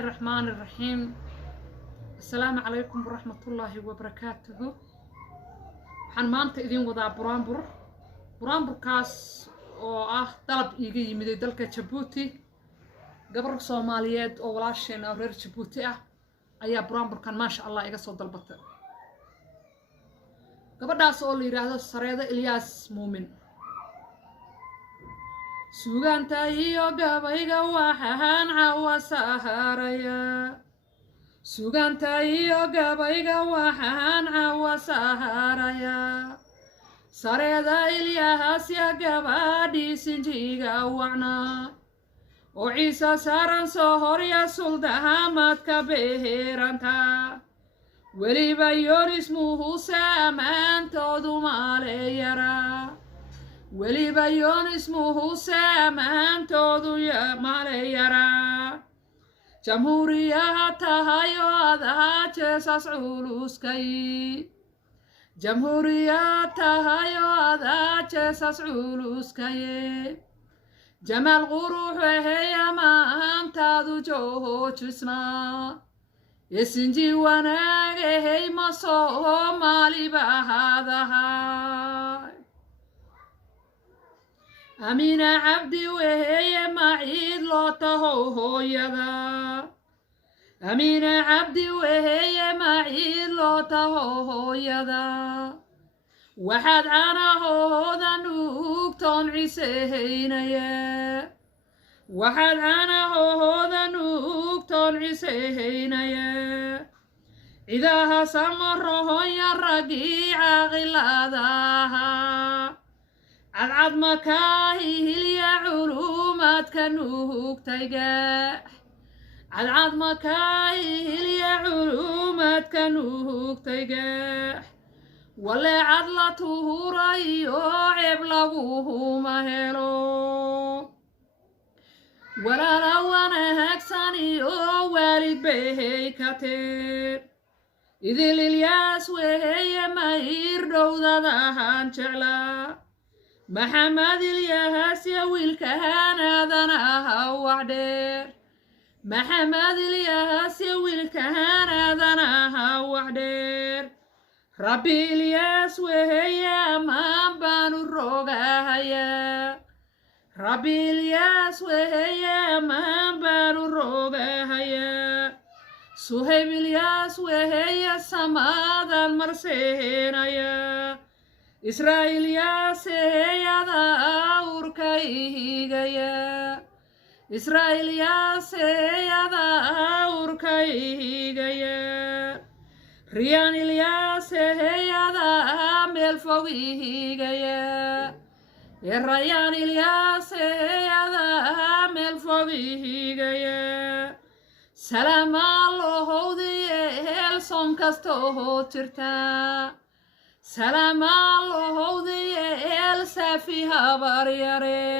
الرحمن الرحيم. السلام عليكم ورحمة الله وبركاته. waxaan maanta idin wadaa buraanburkaas oo ah dalab iiga yimid dalka Djibouti. gabar Soomaaliyeed oo walaasheen ah reer Djibouti ah ayaa buraanburkan maasha Allah iga soo dalbatay. gabadhaas oo la yiraahdo Sareeda Ilyas Muumin. suuganta iyo gabayga waxaan caawasaharaya. suuganta iyo gabayga waxaan caawasaharaya. Sareeda Ilyas ya gabadhii sinjiga wacna. oo Ciisa saaran soo horya suldahamadka beheranta. weliba Yoonis Muuse ammaantoodu maleeyara. weliba Yoonis Muuse ammaantoodu maleeyara. jamhuuriyaha tahay oo adaha jeesas culuskay. jamhuuriyaha tahay oo adaha jeesas culuskay. jamaal quruux weheya maantaadu joojisna. isinji wanaag ehey ma Soomaali bahadahay. Amina Cabdi weeye maciid loo taho hooyada. Amina Cabdi weeye maciid loo taho hooyada. waxaad caanahooda nuugtoon ciseeynaya. waxaad caanahooda nuugtoon ciseeynaya. cidaha samarohoya raggii caaqiladaha. cadcad makaahi hilya culuumaadka nuugtayga. cadcad makaahi hilya culuumaadka nuugtayga. wale cad la tuhurayo ceeb laguma helo. walaala wanaagsan iyo waalid bay ka teed. idil Ilyas weeye mayr dhowdadahan jeclaa. maxamed Ilyas ya wiilkahanaadan aha wacdheer. maxamed Ilyas ya wiilkahanaadan aha wacdheer. rabbi Ilyas weeye ammaan baanu rogahayaa. rabbi Ilyas weeye ammaan baanu rogahayaa. suhayb Ilyas weeye samaadan marseenayaa. Israa'iil Ilyas eeyada awrka ihigaya. Israa'iil Ilyas eeyada awrka ihigaya. Riyaan Ilyas eeyada meel fog ihigaya. Rayaan Ilyas eeyada meel fog ihigaya. salaama lohowdiye helsom kastoo jirta. salaama lohowdiye el safi habar yare.